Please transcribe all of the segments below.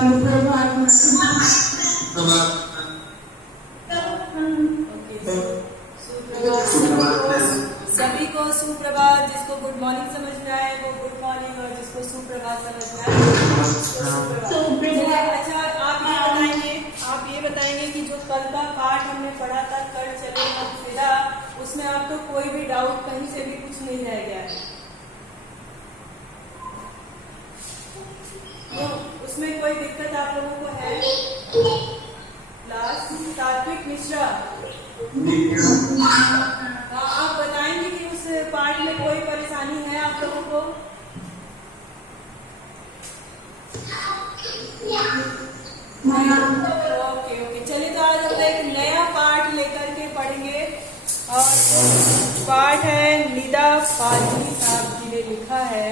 सभी को सुप्रभात। जिसको गुड मॉर्निंग समझना है वो गुड मॉर्निंग, और जिसको सुप्रभात समझना है सुप्रभात। अच्छा, आप ये बताएंगे कि जो कल का पाठ हमने पढ़ा था, कर चले हम फिरा, उसमें आपको कोई भी डाउट कहीं से भी कुछ नहीं रह गया है? तो उसमें कोई दिक्कत आप लोगों को है? लास्ट सात्विक मिश्रा, आप बताएंगे कि उस पाठ में कोई परेशानी है आप लोगों को? ओके, चलिए तो आज हम एक नया पाठ लेकर के पढ़ेंगे, और पाठ है निदा फाजली साहब जी ने लिखा है।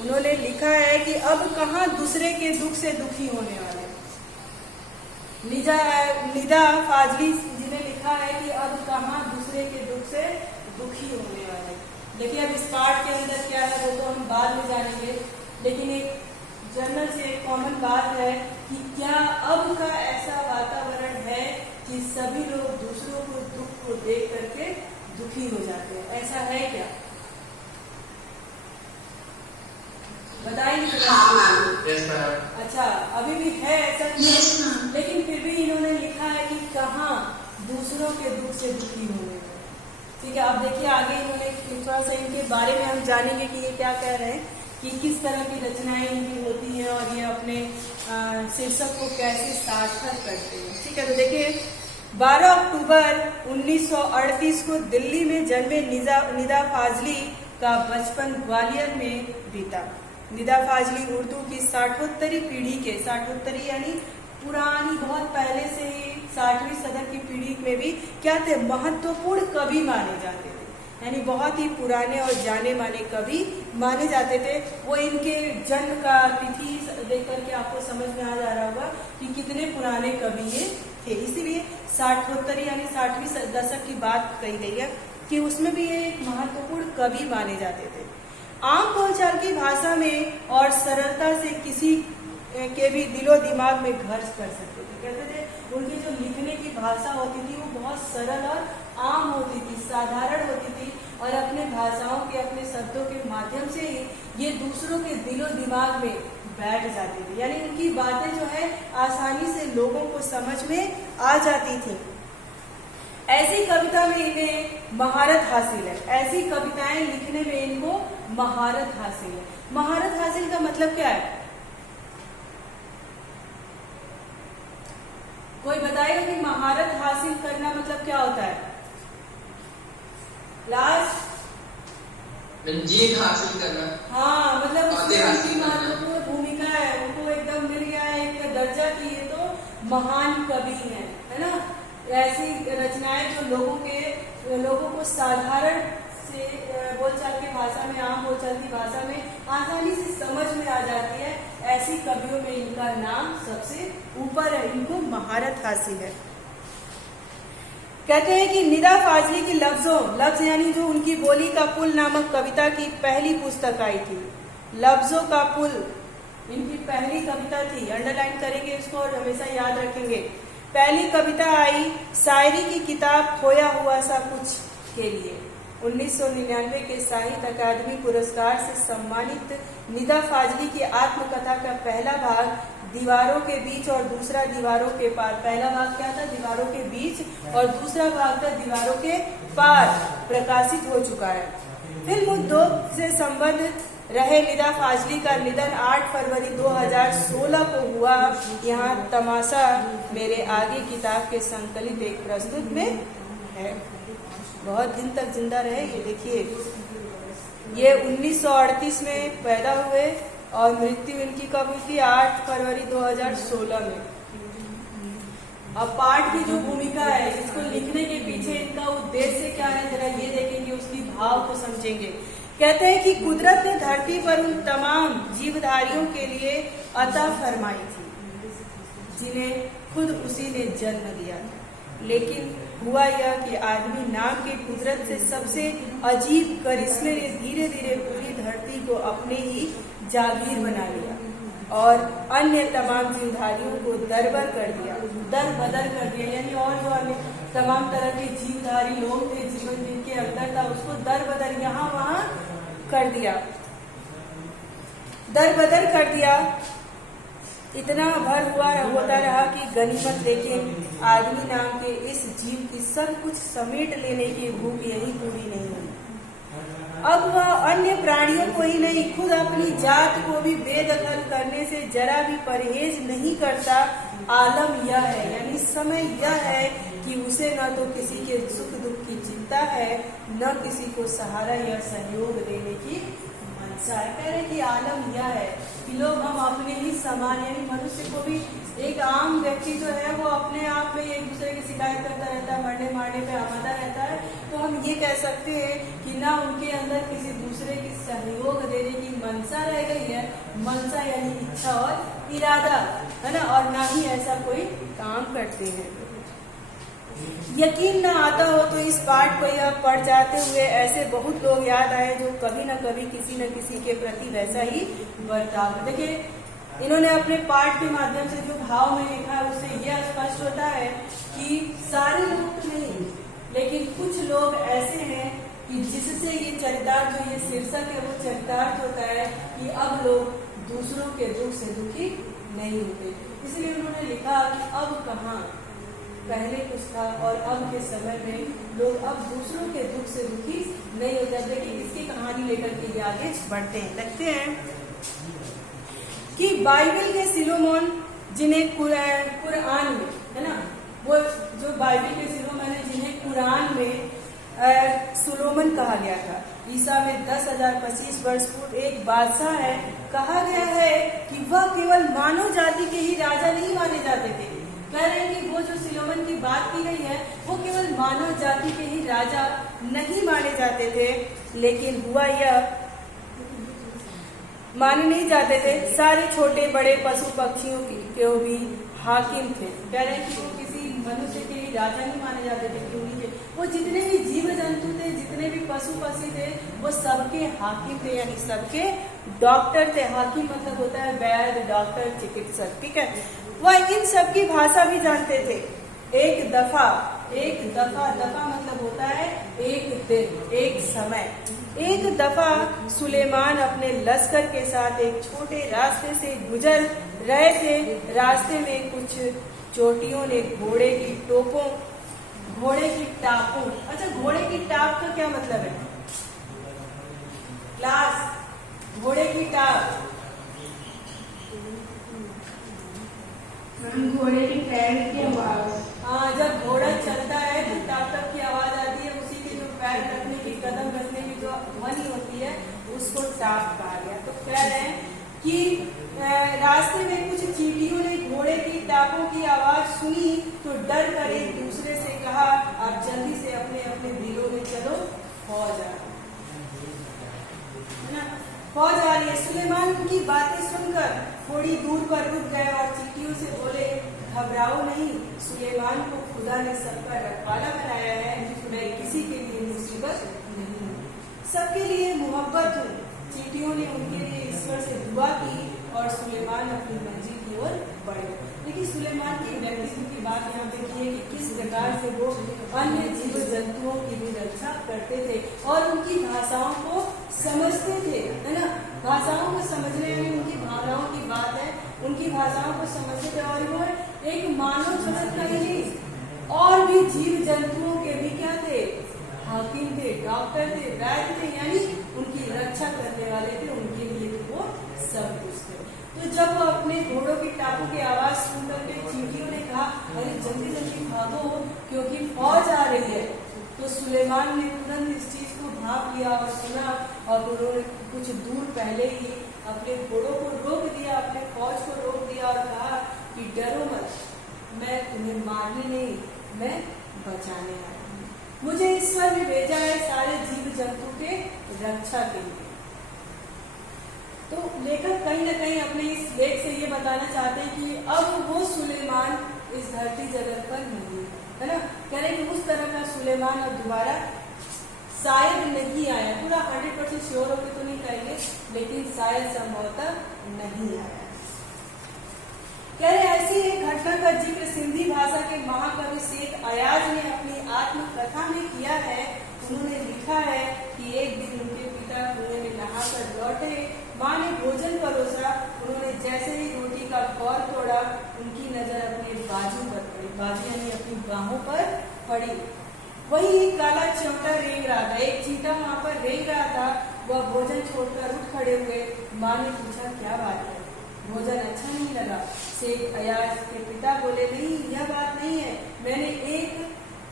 उन्होंने लिखा है कि अब कहाँ दूसरे के दुख से दुखी होने वाले। निदा फाजली जी ने लिखा है कि अब कहाँ दूसरे के दुख से दुखी होने वाले। देखिए, अब इस पाठ के अंदर क्या है वो तो हम बाद में जानेंगे, लेकिन एक जनरल से एक कॉमन बात है कि क्या अब का ऐसा वातावरण है कि सभी लोग दूसरों को दुख को देख करके दुखी हो जाते हैं? ऐसा है क्या? बताइए। अच्छा, अभी भी है ऐसा? लेकिन फिर भी इन्होंने लिखा है कि कहाँ दूसरों के दुख से दुखी होने। ठीक है, आप देखिए आगे इन्होंने थोड़ा सा इनके बारे में हम जानेंगे कि ये क्या कह रहे हैं, कि किस तरह की रचनाएं इनकी होती हैं और ये अपने शीर्षक को कैसे सार्थक करते हैं। ठीक है, तो देखिए 12 अक्टूबर 1938 को दिल्ली में जन्मे निदा फाजली का बचपन ग्वालियर में बीता। निदा फाजली उर्दू की 60वीं पीढ़ी के, 60वीं यानी पुरानी, बहुत पहले से ही 60वीं सदी की पीढ़ी में भी क्या थे, महत्वपूर्ण कवि माने जाते थे। यानी बहुत ही पुराने और जाने माने कवि माने जाते थे। वो इनके जन्म का तिथि देख करके आपको समझ में आ जा रहा होगा कि कितने पुराने कवि ये थे। इसीलिए 60वीं यानी 60वीं दशक की बात कही गई है कि उसमें भी ये एक महत्वपूर्ण कवि माने जाते थे। आम बोलचाल की भाषा में और सरलता से किसी के भी दिलो दिमाग में घर कर सकते थे। कहते थे उनकी जो लिखने की भाषा होती थी वो बहुत सरल और आम होती थी, साधारण होती थी, और अपने भाषाओं के, अपने शब्दों के माध्यम से ही ये दूसरों के दिलो दिमाग में बैठ जाती थी। यानी उनकी बातें जो है आसानी से लोगों को समझ में आ जाती थी। ऐसी कविता में इन्हें महारत हासिल है। ऐसी कविताएं लिखने में इनको महारत हासिल है। महारत हासिल का मतलब क्या है? कोई बताएगा कि महारत हासिल करना मतलब क्या होता है? लास्ट जीत हासिल करना। हाँ, मतलब उसमें उनकी महत्वपूर्ण भूमिका है, उनको एकदम मिल गया है एक दर्जा की ये तो महान कवि है ना। ऐसी रचनाएं जो लोगों को साधारण से बोलचाल की भाषा में, आम बोलचाल की भाषा में आसानी से समझ में आ जाती है, ऐसी कवियों में इनका नाम सबसे ऊपर है, इनको महारत हासिल है। कहते हैं कि निदा फाजली की लफ्ज यानी जो उनकी बोली का पुल नामक कविता की पहली पुस्तक आई थी। लफ्जों का पुल इनकी पहली कविता थी। अंडरलाइन करेंगे इसको और हमेशा याद रखेंगे। पहली कविता आई शायरी की किताब खोया हुआ सा कुछ के लिए। 1999 के साहित्य अकादमी पुरस्कार से सम्मानित निदा फाजली की आत्मकथा का पहला भाग दीवारों के बीच और दूसरा दीवारों के पार। पहला भाग क्या था? दीवारों के बीच, और दूसरा भाग था दीवारों के पार, प्रकाशित हो चुका है। फिल्म उद्योग से संबंध रहे निदा फाजली का निधन 8 फरवरी 2016 को हुआ। यहाँ तमाशा मेरे आगे किताब के संकलित एक प्रस्तुत में है। बहुत दिन तक जिंदा रहे। ये देखिए, ये 1938 में पैदा हुए और मृत्यु इनकी कब हुई थी? 8 फरवरी 2016 में। अब पाठ की जो भूमिका है, इसको लिखने के पीछे इनका उद्देश्य क्या है, जरा ये देखेंगे, उसकी भाव को समझेंगे। कहते हैं कि कुदरत ने धरती पर उन तमाम जीवधारियों के लिए अता फरमाई थी जिन्हें खुद उसी ने जन्म दिया था। लेकिन हुआ यह कि आदमी नाम के कुदरत से सबसे अजीब करिश्मे ने धीरे धीरे पूरी धरती को अपने ही जागीर बना लिया। और अन्य तमाम जीवधारियों को दरबर कर दिया, दर बदर कर दिया। यानी और जो अन्य तमाम तरह के जीवधारी लोग थे, जीवन जिनके अंदर था, उसको दर बदर यहाँ वहां कर दिया, दर बदर कर दिया। इतना भर हुआ होता रहा कि गनीमत लेके आदमी नाम के इस जीव की सब कुछ समेट लेने की भूख यही पूरी नहीं हुई। अब वह अन्य प्राणियों को ही नहीं, खुद अपनी जात को भी बेदखल करने से जरा भी परहेज नहीं करता। आलम यह है, यानी समय यह है कि उसे न तो किसी के सुख दुख की चिंता है, न किसी को सहारा या सहयोग देने की मनसा है। कह रहे कि आलम यह है कि लोग हम अपने ही समान, यानी मनुष्य को भी, एक आम व्यक्ति जो है वो अपने आप में एक दूसरे की शिकायत करता रहता है, मरने मारने पे आमादा रहता है। तो हम ये कह सकते हैं कि ना उनके अंदर किसी दूसरे की सहयोग देने की मनसा रह गई है, मनसा यानी इच्छा और इरादा, है ना, और ना ही ऐसा कोई काम करते हैं। यकीन न आता हो तो इस पाठ को यह पढ़ जाते हुए ऐसे बहुत लोग याद आए जो कभी न कभी किसी न किसी के प्रति वैसा ही बर्ताव। देखिए, इन्होंने अपने पाठ के माध्यम से जो भाव में लिखा है उससे यह स्पष्ट होता है कि सारे लोग तो नहीं, लेकिन कुछ लोग ऐसे हैं कि जिससे ये चरितार्थ, जो ये शीर्षक है, वो चरितार्थ होता है कि अब लोग दूसरों के दुख से दुखी नहीं होते। इसलिए उन्होंने लिखा कि अब कहाँ, पहले कुछ था और अब के समय में लोग अब दूसरों के दुख से दुखी नहीं होते। लेकिन इसकी कहानी लेकर के आगे बढ़ते हैं। लगते हैं कि बाइबल के सिलोमोन, जिन्हें कुरान में, है ना, वो जो बाइबल के सिलोमोन है जिन्हें कुरान में सुलोमन कहा गया था, ईसा में 10,025 वर्ष पूर्व एक बादशाह है। कहा गया है कि वह केवल मानव जाति के ही राजा नहीं माने जाते थे। कह रहे हैं कि वो जो सिलोमन की बात की गई है वो केवल मानव जाति के ही राजा नहीं माने जाते थे, लेकिन हुआ यह, माने नहीं जाते थे, सारे छोटे बड़े पशु पक्षियों के भी हाकिम थे। कह रहे हैं कि वो किसी मनुष्य के ही राजा नहीं माने जाते थे, क्योंकि वो जितने भी जीव जंतु थे, जितने भी पशु पक्षी थे, वो सबके हाकिम थे, यानी सबके डॉक्टर थे। हाकिम मतलब होता है वैद्य, डॉक्टर, चिकित्सक, ठीक है। वह इन सबकी भाषा भी जानते थे। एक दफा मतलब होता है एक दिन, एक समय। एक दफा सुलेमान अपने लश्कर के साथ एक छोटे रास्ते से गुजर रहे थे। रास्ते में कुछ चोटियों ने घोड़े की टापों, अच्छा, घोड़े की टाप का क्या मतलब है? क्लास, घोड़े की टाप, घोड़े की पैर की आवाज। हाँ, जब घोड़ा चलता है तो टप टप की आवाज आती है, उसी के जो पैर रखने की, कदम रखने की जो ध्वनि होती है उसको टाप कहा गया। तो कह रहे हैं कि रास्ते में कुछ चींटियों ने घोड़े की टापों की आवाज सुनी तो डर कर एक दूसरे से कहा, आप जल्दी से अपने अपने दिलों में चलो, फौज आ रही है ना, फौज आ रही है। सुलेमान उनकी बातें सुनकर थोड़ी दूर पर रुक गए और चींटियों से बोले, घबराओ नहीं, सुलेमान को खुदा ने सबका रखवाला बनाया है, मैं किसी के लिए मुसीबत नहीं हूँ, सबके लिए मोहब्बत हूँ। चींटियों ने उनके लिए ईश्वर से दुआ की और सुलेमान अपनी मंजिल की ओर बढ़े। लेकिन सुलेमान के व्यक्तित्व की बात यहाँ पे की है कि किस प्रकार से वो अन्य जीव जंतुओं की भी रक्षा करते थे और उनकी भाषाओं को समझते थे, है ना। भाषाओं को समझने में उनकी भावनाओं की बात है, उनकी भाषाओं को समझते थे। और वो एक मानव जगत का ही नहीं, और भी जीव जंतुओं के भी क्या थे? हाकिम थे, डॉक्टर थे, वैद्य थे, यानी उनकी रक्षा करने वाले थे, उनके लिए वो सब कुछ थे। तो जब वो अपने घोड़ों की टापों की आवाज सुनकर के चींटियों ने कहा, अरे जल्दी जल्दी भागो क्योंकि फौज आ रही है, तो सुलेमान ने तुरंत इस चीज को भाप लिया और सुना, और उन्होंने कुछ दूर पहले ही अपने घोड़ों को रोक दिया, अपने फौज को रोक दिया और कहा कि डरो मत, मैं तुम्हें मारने नहीं, मैं बचाने आया हूं। मुझे ईश्वर ने भेजा है सारे जीव जंतु के रक्षा के लिए। तो लेखक कहीं न कहीं अपने इस लेख से ये बताना चाहते हैं कि अब वो सुलेमान इस धरती जगत पर नहीं है ना। कह रहे कि उस तरह का सुलेमान अब दोबारा शायद नहीं आया, पूरा 100% श्योर होकर तो नहीं कहेंगे, लेकिन शायद संभवतः नहीं आया। कह रहे ऐसी एक घटना का जिक्र सिंधी भाषा के महाकवि शेख अयाज ने अपनी आत्मकथा में किया है। उन्होंने लिखा है कि एक दिन उनके पिता कुएं में नहाकर लौटे, माँ ने भोजन परोसा, उन्होंने जैसे ही रोटी का कौर तोड़ा, उनकी नजर अपने बाजू पर पड़ी, बाजू यानी अपनी बाहों पर पड़ी। वही एक काला चिमटा रेंग रहा था, एक चींटा वहां पर रेंग रहा था। वह भोजन छोड़कर उठ खड़े हुए। माँ ने पूछा क्या बात है, भोजन अच्छा नहीं लगा? शेख अयाज के पिता बोले नहीं, यह बात नहीं है, मैंने एक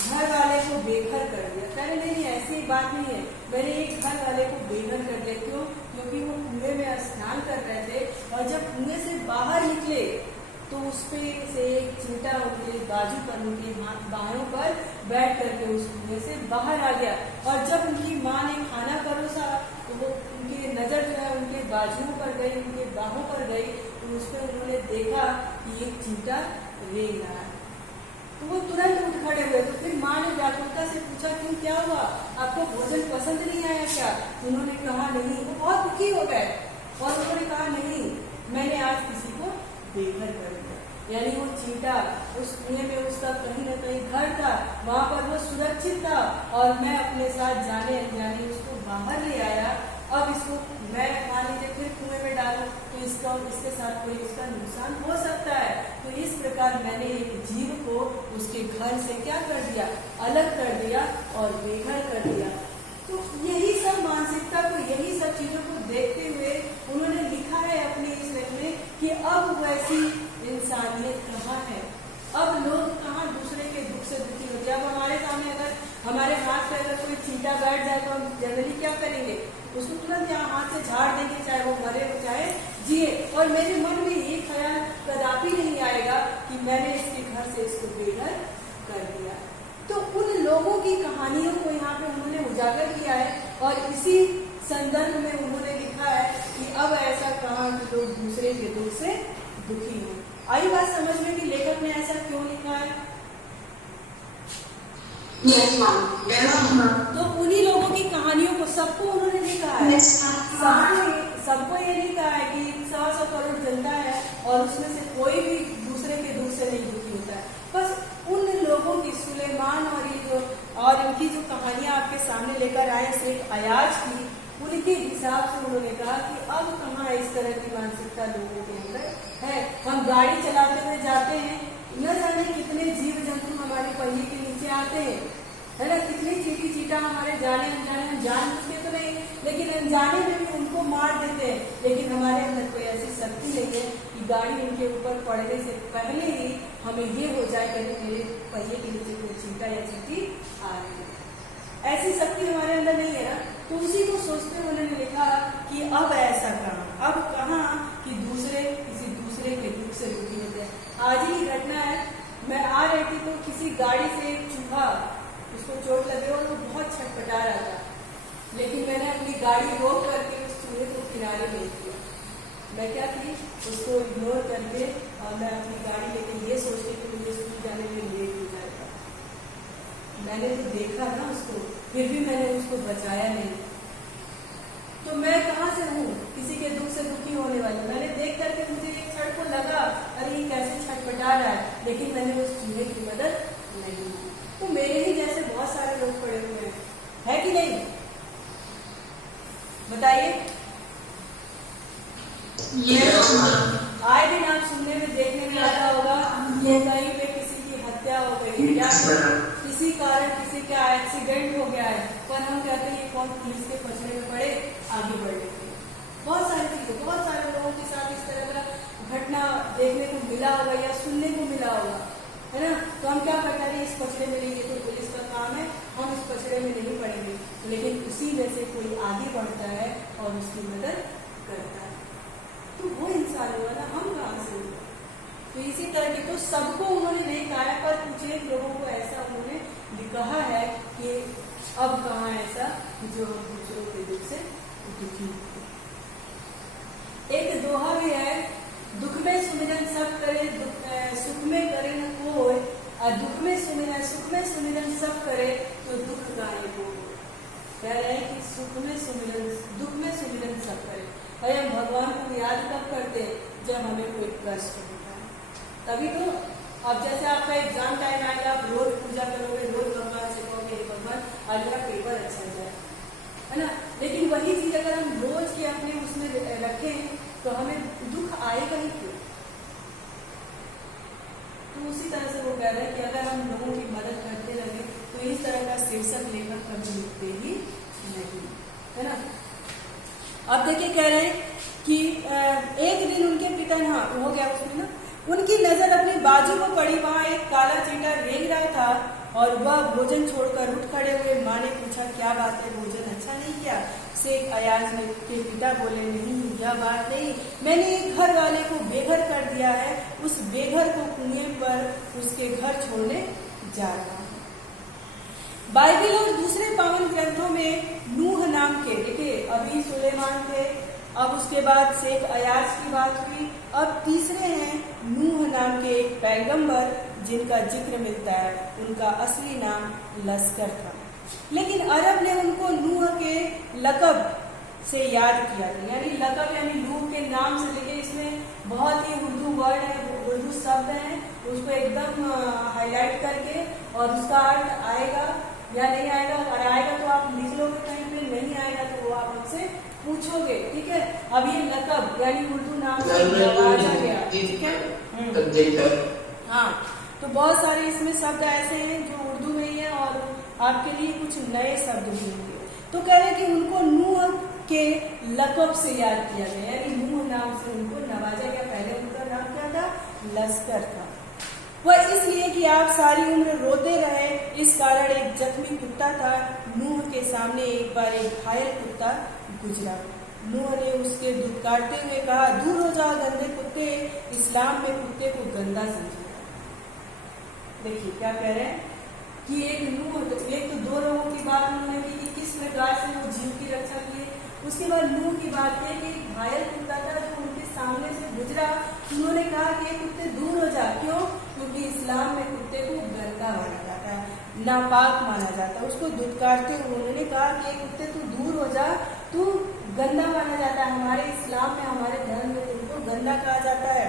घर वाले को बेघर कर दिया। कह रहे नहीं ऐसी बात नहीं है, मैंने एक घर वाले को बेघर कर दिया। क्यों? क्योंकि वो कुएं में स्नान कर रहे थे और जब कुएं से बाहर निकले तो उस पे से एक चींटा उनके बाजू पर, उनके हाथ बाहों पर बैठ करके उस कुएं से बाहर आ गया। और जब उनकी माँ ने खाना परोसा तो वो उनकी नजर जो है उनके बाजुओं पर गई, उनके बाहों पर गई, तो उस पर उन्होंने देखा कि एक चींटा रेंग रहा है। तो वो तुरंत उठ खड़े हुए। तो फिर माँ ने व्याकुलता से पूछा क्यों, क्या हुआ, आपको भोजन पसंद नहीं आया क्या? उन्होंने कहा नहीं। वो बहुत दुखी हो गए और उन्होंने कहा नहीं, मैंने आज किसी को बेघर कर दिया। यानी वो चींटा उस कुएं में उसका कहीं न कहीं घर था, वहां पर वो सुरक्षित था और मैं अपने साथ जाने अनजाने उसको बाहर ले आया। अब इसको मैं मान लीजिए फिर कुएं में डालूं तो इसके साथ कोई इसका नुकसान हो सकता है। तो इस प्रकार मैंने एक जीव को उसके घर से क्या कर दिया, अलग कर दिया और बेघर कर दिया। तो यही सब मानसिकता को, यही सब चीजों को देखते हुए उन्होंने लिखा है अपने इस लेख में कि अब वैसी इंसानियत कहाँ है, अब लोग कहाँ दूसरे के दुख से दुखी होते हैं। अब हमारे सामने अगर हमारे हाथ पे अगर कोई चींटा बैठ जाए तो हम जनरली क्या करेंगे, उसको तुरंत यहाँ हाथ से झाड़ देंगे, चाहे वो मरे हो चाहे जिए। और मेरे मन में ये ख्याल कदापि नहीं आएगा कि मैंने इसके घर से इसको बेघर कर दिया। तो उन लोगों की कहानियों को यहाँ पे उन्होंने उजागर किया है और इसी संदर्भ में उन्होंने लिखा है कि अब ऐसा कहा कि लोग दूसरे के दुख से दुखी हो। आई बात समझ में कि लेखक ने ऐसा क्यों लिखा है? तो उन्हीं लोगों की कहानियों को सबको उन्होंने लिखा है। सबको ये नहीं कहा है कि 100 करोड़ जनता है और उसमें से कोई भी दूसरे के दुख से नहीं दुखी होता है। बस उन लोगों की, सुलेमान और ये जो और इनकी जो कहानियां आपके सामने लेकर आए शेख अयाज की, उनके हिसाब से उन्होंने कहा कि अब कहाँ इस तरह की मानसिकता लोगों के अंदर है। हम गाड़ी चलाते हुए जाते हैं, न जाने कितने जीव जंतु हमारे पहिए के नीचे आते हैं, है ना, कितनी चीटी चीटा हमारे जाने अनजाने, हम जान बुझते तो नहीं लेकिन अनजाने में भी उनको मार देते हैं। लेकिन हमारे अंदर कोई ऐसी शक्ति नहीं है कि गाड़ी उनके ऊपर पड़ने से पहले ही हमें ये हो जाए कि मेरे पहिए के नीचे कोई चीटा या चीटी आ रही है। ऐसी शक्ति हमारे अंदर नहीं है ना। तो उसी को सोचते हुए उन्होंने लिखा कि अब ऐसा कहाँ, अब कहाँ कि दूसरे किसी दूसरे के दुख से दुखी होते हैं। आज ही घटना है, मैं आ रही थी तो किसी गाड़ी से एक चूहा, उसको चोट लगे और वो बहुत छटपटा रहा था, लेकिन मैंने अपनी गाड़ी रोक करके उस चूहे को किनारे ले दिया। मैं क्या की, उसको इग्नोर करके और मैं अपनी गाड़ी लेके ये सोचती कि मुझे स्कूल जाने में लेट हो जाएगा। मैंने तो देखा ना उसको, फिर भी मैंने उसको बचाया नहीं। तो मैं कहाँ से हूँ किसी के दुख से दुखी होने वाली? मैंने देख करके मुझे एक क्षण को लगा अरे ये कैसे छटपटा रहा है, लेकिन मैंने उस चूहे की मदद नहीं की। तो मेरे ही जैसे बहुत सारे लोग पड़े हुए हैं, है कि नहीं? बताइए। आए दिन आप सुनने में देखने में आता होगा कि कहीं पे किसी की हत्या हो गई या किसी कारण किसी का एक्सीडेंट हो गया है, पर हम कहते हैं ये कौन पुलिस के पछड़े में पड़े, आगे बढ़ गए। बहुत सारी चीजें, बहुत सारे लोगों के साथ इस तरह का घटना देखने को मिला होगा या सुनने को मिला होगा, है ना। तो हम क्या करते हैं, इस पछड़े में नहीं, ये तो पुलिस का काम है, हम इस पछड़े में नहीं पड़ेंगे। लेकिन उसी में से कोई आगे बढ़ता है और उसकी मदद करता है, तो वो इंसान हुआ ना, हम कहाँ से हुए? तो इसी तरह की तो सबको उन्होंने नहीं कहा है, पर कुछ एक लोगों को ऐसा उन्होंने कहा है कि अब कहाँ ऐसा जो हम दूसरों के दुख से दुखी। एक दोहा भी है, दुख में सुमिरन सब करे, सुख में करे न कोई, और दुख में सुमिरन सब करे तो दुख गाये को। कह रहे हैं कि दुख में सुमिरन सब करे। भाई हम भगवान को याद कब करते हैं? जब हमें कोई कष्ट होता है, तभी तो अब जैसे आपका एग्जाम टाइम आएगा, आप रोज पूजा करोगे, रोज भगवान से कहोगे भगवान आज मेरा पेपर अच्छा जाए, है ना। लेकिन वही चीज अगर हम रोज के अपने उसमें रखें तो हमें दुख आएगा ही क्यों। तो उसी तरह से वो कह रहे हैं कि अगर हम लोगों की मदद करते रहे तो इस तरह का शीर्षक लेकर कभी लिखते ही नहीं, है ना। अब देखिए कह रहे हैं कि एक दिन उनके पिता, हाँ हो गया उसमें ना, उनकी नजर अपनी बाजू को पड़ी, वहां एक काला चींटा रेंग रहा था और वह भोजन छोड़कर उठ खड़े हुए। माँ ने पूछा क्या बात है, भोजन अच्छा नहीं किया? शेख अयाज के पिता बोले नहीं यह बात नहीं, मैंने एक घर वाले को बेघर कर दिया है, उस बेघर को कुएं पर उसके घर छोड़ने जा रहा हूँ। बाइबल और दूसरे पावन ग्रंथों में नूह नाम के, देखिए अभी सुलेमान थे, अब उसके बाद शेख अयाज की बात हुई, अब तीसरे हैं नूह नाम के एक पैगंबर जिनका जिक्र मिलता है। उनका असली नाम लश्कर था, लेकिन अरब ने उनको नूह के लकब से याद किया था। यानी लकब यानी नूह के नाम से, देखिए इसमें बहुत ही उर्दू वर्ड है, उर्दू शब्द है, उसको एकदम हाईलाइट करके और उसका अर्थ आएगा या नहीं आएगा, अगर आएगा तो आप लिख लोगे कहीं पे, नहीं आएगा तो वो आप हमसे पूछोगे, ठीक है। अब ये लकब यानी उर्दू नाम से नवाजा गया, ठीक है। हाँ, तो बहुत सारे इसमें शब्द ऐसे हैं जो उर्दू में ही है और आपके लिए कुछ नए शब्द भी होंगे। तो कह रहे कि उनको नूह के लकब से याद किया गया, यानी नूह नाम से उनको नवाजा गया। पहले उनका नाम क्या था? लश्कर था। वह इसलिए कि आप सारी उम्र रोते रहे, इस कारण एक जख्मी कुत्ता था। नूह के सामने एक बार एक घायल कुत्ता गुजरा। नूह ने उसके दुत्कारते हुए कहा दूर हो जाओ गंदे कुत्ते। इस्लाम में कुत्ते को गंदा समझा। देखिए क्या कह रहे हैं कि एक तो दो लोगों की बात उन्होंने की कि किस प्रकार से वो जीव की रक्षा किए। उसके बाद नूह की बात है कि घायल कुत्ता था जो उनके सामने से गुजरा, उन्होंने कहा कि ये कुत्ते दूर हो जा। क्यों? क्योंकि इस्लाम में कुत्ते को गंदा माना जाता है, नापाक माना जाता है। उसको दुत्कारते हुए उन्होंने कहा कि ये कुत्ते तू दूर हो जा, तू गंदा माना जाता है, हमारे इस्लाम में हमारे धर्म में तुमको गंदा कहा जाता है।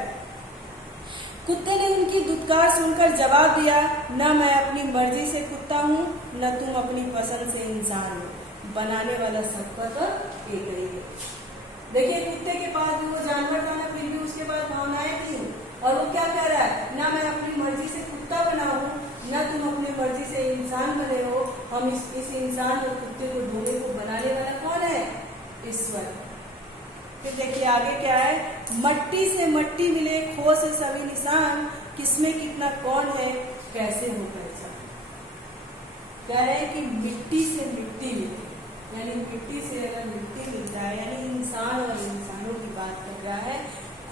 कुत्ते ने उनकी दुत्कार सुनकर जवाब दिया न मैं अपनी मर्जी से कुत्ता हूँ न तुम अपनी पसंद से इंसान हो, बनाने वाला सबका तो एक ही है। देखिए कुत्ते के पास भी वो जानवर था ना, फिर भी उसके पास भावनाएं थी और वो क्या कह रहा है, ना मैं अपनी मर्जी से कुत्ता बना हूँ न तुम अपनी मर्जी से इंसान बने हो। हम इस इंसान और कुत्ते को दोनों को बनाने वाला कौन है? ईश्वर। फिर देखिए आगे क्या है, मट्टी से मट्टी मिले खो से सभी निशान, किसमें कितना कौन है कैसे हो पहचान। कह रहे हैं कि मिट्टी से मिट्टी मिले, यानी मिट्टी से अगर मिट्टी मिल जाए, यानी इंसान और इंसानों की बात कर रहा है।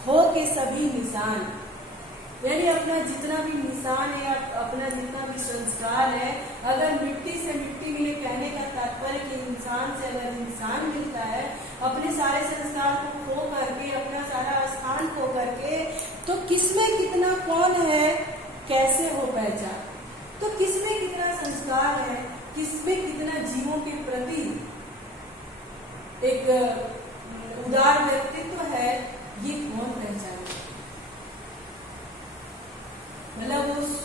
खो के सभी निशान, यानी अपना जितना भी निशान है, अपना जितना भी संस्कार है, अगर मिट्टी से मिट्टी मिले, कहने का तात्पर्य कि इंसान से अगर इंसान मिलता है, अपने सारे संस्कार को खो करके, अपना सारा स्थान खो करके, तो किसमें कितना कौन है कैसे हो पहचान। तो किसमें कितना संस्कार है, किसमें कितना जीवों के प्रति एक उदार व्यक्तित्व है, ये कौन पहचाने। मतलब उस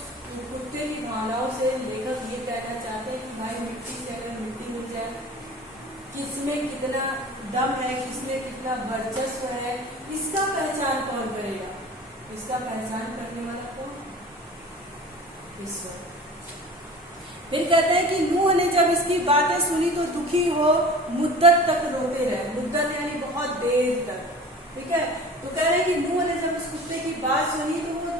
कुत्ते की भावनाओं से लेखक ये कहना चाहते हैं कि भाई मिट्टी से अगर मिट्टी मिल जाए, किसमें कितना दम है, किसमें कितना वर्चस्व है, इसका पहचान कौन करेगा? इसका पहचान करने वाला कौन? ईश्वर। फिर कहते हैं कि नूह ने जब इसकी बातें सुनी तो दुखी हो मुद्दत तक रोते रहे। मुद्दत यानी बहुत देर तक, ठीक है। तो कह रहे हैं कि नूह ने जब इस कुत्ते की बात सुनी तो वो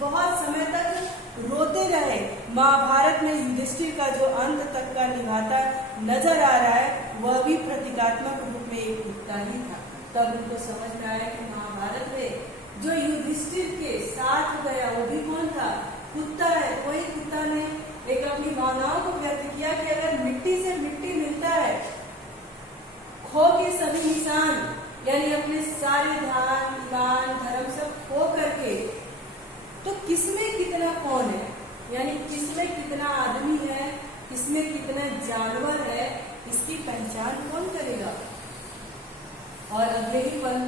बहुत समय तक रोते रहे। महाभारत में युधिष्ठिर का जो अंत तक का निभाता नजर आ रहा है, वह भी प्रतीकात्मक रूप में एक कुत्ता ही था। तब उनको समझ में आया कि महाभारत में जो युधिष्ठिर के साथ गया वो भी कौन था? कुत्ता है। कोई कुत्ता ने एक अपनी भावनाओं को व्यक्त किया कि अगर मिट्टी से मिट्टी मिलता है, खो के सभी निशान, यानी अपने सारे ध्यान ईमान धर्म सब खो करके, तो किसमें कितना कौन है, यानी किसमें कितना आदमी है, किसमें कितना जानवर है, इसकी पहचान कौन करेगा। और अब यही पल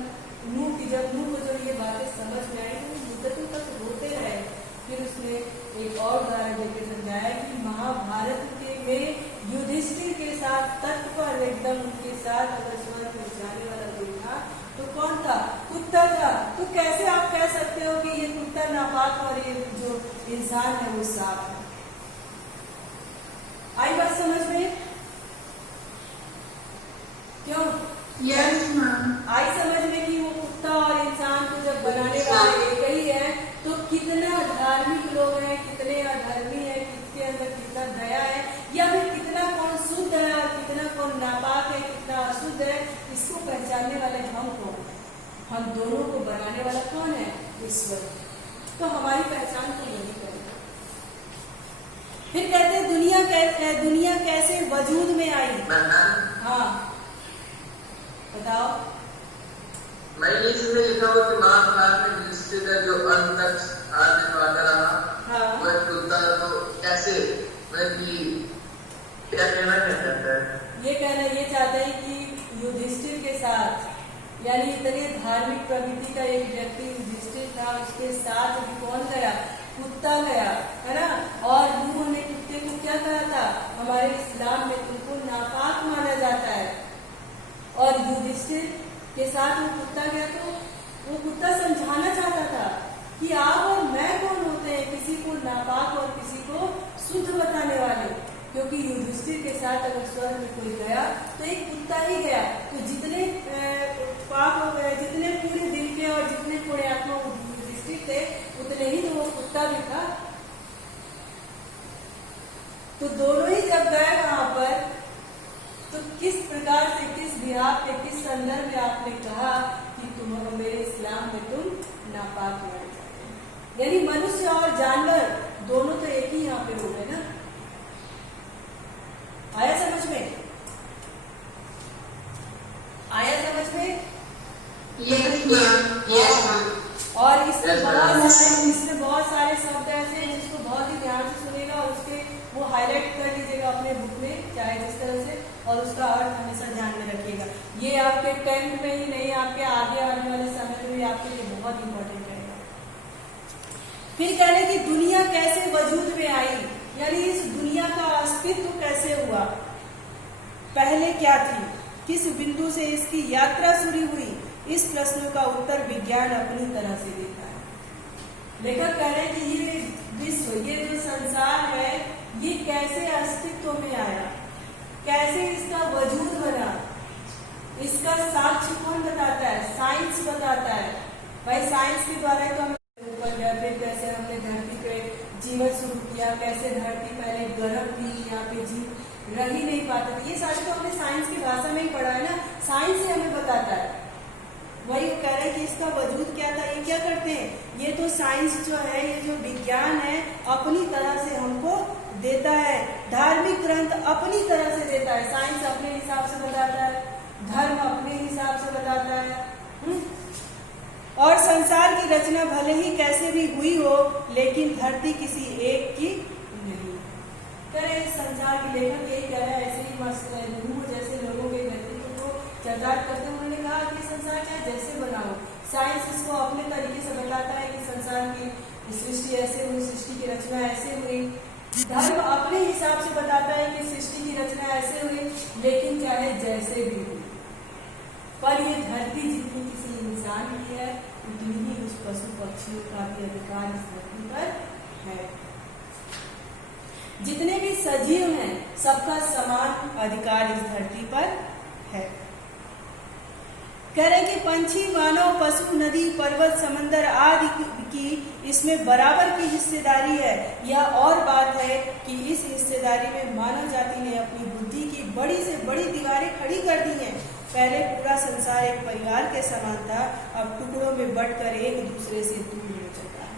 नूह की, जब नूह को जब ये बातें समझ में आई तो मुद्दतों तक होते रहे। फिर उसने एक और उदाहरण देकर समझाया कि महाभारत के में युधिष्ठिर के साथ तट पर एकदम उनके साथ अगर स्वर्ग में जाने वाला कोई था तो कौन था? कुत्ता था। तो कैसे आप कह सकते हो कि ये कुत्ता नापाक और ये जो इंसान है वो साफ है? आई बात समझ में? क्यों? Yes ma'am. आई समझ में कि वो कुत्ता और इंसान को जब बनाने वाले एक ही है तो कितना धार्मिक लोग हैं, कितने अधर्मी है, किसके अंदर कितना दया है, या फिर कितना कौन शुद्ध है और कितना कौन नापाक है, कितना अशुद्ध है, इसको पहचानने वाले हम कौन है? हम दोनों को बनाने वाला कौन है? ईश्वर। तो हमारी पहचान तो यही करेगा। फिर कहते हैं दुनिया कैसे वजूद में आई? हाँ बताओ। मैं इसमें लिखा हुआ कि महाभारत में युधिष्ठिर का जो अंत तक आने वाला रहा, हाँ। वह कुत्ता तो कैसे, मतलब कि क्या कहना चाहता है? ये कहना ये चाहता है कि युधिष्ठिर के साथ, यानी इतने धार्मिक प्रवृत्ति का एक व्यक्ति युधिष्ठिर था, उसके साथ भी कौन गया? कुत्ता गया, है ना? और नूह ने कुत्ते को क्या कहा था? हमारे इस्लाम में तुमको नापाक माना जाता है। और युधिष्ठिर के साथ वो कुत्ता गया तो वो कुत्ता समझाना चाहता था कि आप और मैं कौन होते हैं किसी को नापाक और किसी को शुद्ध बताने वाले। क्योंकि युधिष्ठिर के साथ अगर स्वर्ग में कोई गया तो एक कुत्ता ही गया, तो जितने पाप हो गए, जितने पूरे दिल के और जितने पुण्यात्मा युधिष्ठिर थे उतने ही तो वो कुत्ता भी था। तो दोनों ही जब गए वहां पर तो किस प्रकार से, किस बिहार पे, किस संदर्भ में आपने कहा कि तुम मेरे इस्लाम में तुम नापाक माने जाते हैं? यानी मनुष्य और जानवर दोनों तो एक ही यहाँ पे हो गए ना। आया समझ में? आया समझ में? Yes ma'am. और इसमें बहुत सारे शब्द ऐसे हैं जिसको बहुत ही ध्यान से सुनेगा और उसके वो हाईलाइट कर लीजिएगा अपने बुक में, चाहे जिस तरह से, और उसका अर्थ हमेशा ध्यान में रखिएगा। ये आपके 10th में ही नहीं, आपके आगे आने वाले समय में भी आपके लिए बहुत इंपॉर्टेंट रहेगा। फिर कह रहे कि दुनिया कैसे वजूद में आई, यानी इस दुनिया का अस्तित्व कैसे हुआ, पहले क्या थी, किस बिंदु से इसकी यात्रा शुरू हुई। इस प्रश्न का उत्तर विज्ञान अपनी तरह से देता है। लेखक कह रहे हैं कि ये विश्व, ये जो संसार है, ये कैसे अस्तित्व में आया, कैसे इसका वजूद बना, इसका साक्ष्य कौन बताता है? साइंस बताता है। भाई साइंस के द्वारा तो हम ऊपर गए, फिर कैसे हमने धरती पे जीवन शुरू किया, कैसे धरती पहले गर्म थी, यहाँ पे जीव रह ही नहीं पाते थे। ये सारे तो हमने साइंस की भाषा में ही पढ़ा है ना, साइंस से हमें बताता है। वही वो कह रहे हैं कि इसका वजूद क्या था। ये क्या करते हैं? ये तो साइंस जो है, ये जो विज्ञान है, अपनी तरह से हमको देता है। धार्मिक ग्रंथ अपनी तरह से देता है, साइंस अपने हिसाब से बताता है, धर्म अपने हिसाब से बताता है। और संसार की रचना भले ही कैसे भी हुई हो, लेकिन धरती किसी एक की नहीं। कह रहे संसार के लेखक यही कह रहे हैं। ऐसे ही मस्त नूह जैसे लोगों के व्यक्तित्व को चर्चार्थ करते हुए उन्होंने कहा कि संसार चाहे जैसे बनाओ, साइंस इसको अपने तरीके से बताता है कि संसार की सृष्टि ऐसे हुई, सृष्टि की रचना ऐसे हुई। धर्म अपने हिसाब से बताता है कि सृष्टि की रचना ऐसे हुई, लेकिन चाहे जैसे भी हुई। पर ये धरती जितनी किसी इंसान की है, उतनी ही उस पशु पक्षियों का भी अधिकार इस धरती पर है। जितने भी सजीव हैं, सबका समान अधिकार इस धरती पर है। कह रहे कि पंछी, मानव, पशु, नदी, पर्वत, समंदर आदि की इसमें बराबर की हिस्सेदारी है। यह और बात है कि इस हिस्सेदारी में मानव जाति ने अपनी बुद्धि की बड़ी से बड़ी दीवारें खड़ी कर दी हैं। पहले पूरा संसार एक परिवार के समान था, अब टुकड़ों में बंटकर एक दूसरे से दूर हो चुका है।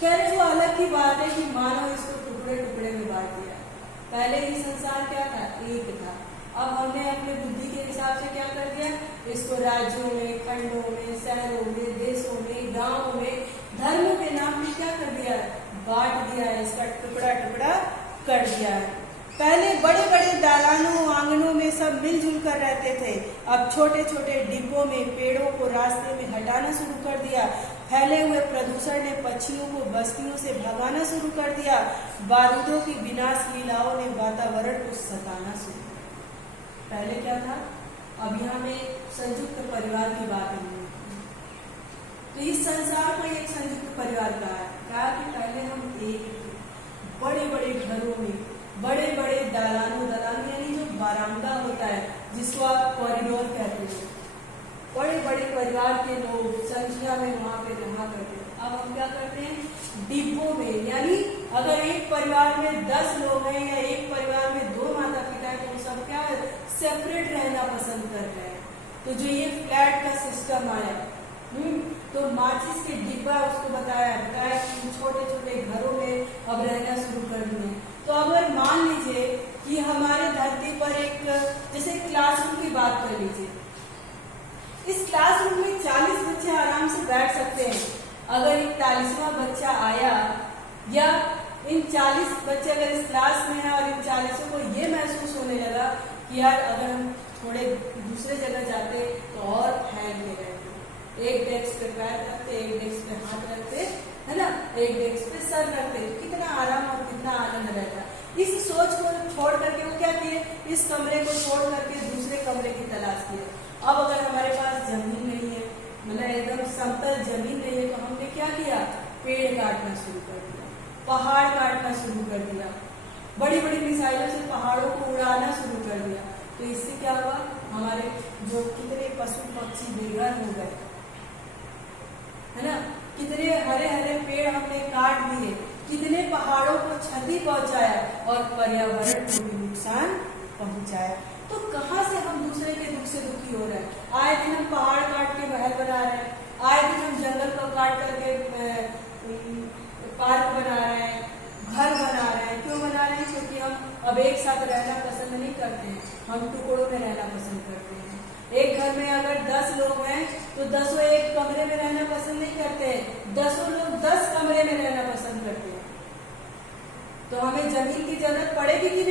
कह रहे वो अलग की बात है कि मानव इसको टुकड़े टुकड़े में बांट दिया। पहले ही संसार क्या था? एक था। अब हमने अपने बुद्धि के हिसाब से क्या कर दिया? इसको राज्यों में, खंडों में, शहरों में, देशों में, गांवों में, धर्मों के नाम पे क्या कर दिया? बांट दिया है, इसका टुकड़ा टुकड़ा कर दिया है। पहले बड़े बड़े दालानों, आंगनों में सब मिलजुल कर रहते थे। अब छोटे छोटे डिब्बों में पेड़ों को रास्ते में हटाना शुरू कर दिया, फैले हुए प्रदूषण ने पक्षियों को बस्तियों से भगाना शुरू कर दिया। बारूदों की विनाश लीलाओं ने वातावरण को सताना शुरू किया। पहले क्या था, अब यहाँ में संयुक्त परिवार की बात है। तो इस संसार को एक संयुक्त परिवार कहा कि पहले हम एक बड़े बड़े घरों में, बड़े बड़े दालानों यानी जो बारामदा होता है जिसको आप कॉरिडोर कहते हैं, बड़े बड़े परिवार के लोग संख्या में वहां पे रहा करते हैं। अब हम क्या करते हैं, डिब्बों में, यानी अगर एक परिवार में 10 लोग हैं या एक परिवार में 2 माता पिता है तो सब क्या सेपरेट रहना पसंद कर रहे हैं। तो जो ये फ्लैट का सिस्टम आया, तो माचिस के डिब्बा उसको बताया कि छोटे छोटे घरों में अब रहना शुरू कर दिए। तो अगर मान लीजिए कि हमारे धरती पर एक, जैसे क्लासरूम की बात कर लीजिए, इस क्लासरूम में 40 बच्चे आराम से बैठ सकते हैं। अगर 41वां बच्चा आया या इन 40 बच्चे अगर इस क्लास में है और इन 40 को ये महसूस होने लगा कि यार अगर हम थोड़े दूसरे जगह जाते तो और फैल के रहते, एक डेस्क पे पैर रखते, एक डेस्क पे हाथ रखते, है ना, एक डेस्क पे सर रखते, कितना आराम और कितना आनंद रहता। इस सोच को छोड़ करके वो क्या किए, इस कमरे को छोड़ करके दूसरे कमरे की तलाश किए। अब अगर हमारे पास जमीन नहीं है, मतलब एकदम समतल जमीन नहीं है, तो हमने क्या किया, पेड़ काटना शुरू कर दिया, पहाड़ काटना शुरू कर दिया, बड़ी बड़ी मिसाइलों से पहाड़ों को उड़ाना शुरू कर दिया। तो इससे क्या हुआ, हमारे जो कितने पशु पक्षी बेघर हो गए, है ना, कितने हरे हरे पेड़ हमने काट दिए, कितने पहाड़ों को क्षति पहुंचाया और पर्यावरण को भी नुकसान पहुंचाया। तो कहाँ से हम दूसरे के दुख से दुखी हो रहे हैं। आए दिन हम पहाड़ काट के महल बना रहे हैं, आए दिन हम जंगल को काट करके पार्क बना रहे हैं, घर बना रहे हैं। क्यों बना रहे हैं, क्योंकि हम अब एक साथ रहना पसंद नहीं करते हैं, हम टुकड़ों में रहना पसंद करते हैं। एक घर में अगर 10 लोग हैं तो 10 एक कमरे में रहना पसंद नहीं करते, 10 लोग 10 कमरे में रहना पसंद करते हैं। तो हमें जमीन की जरूरत पड़ेगी कि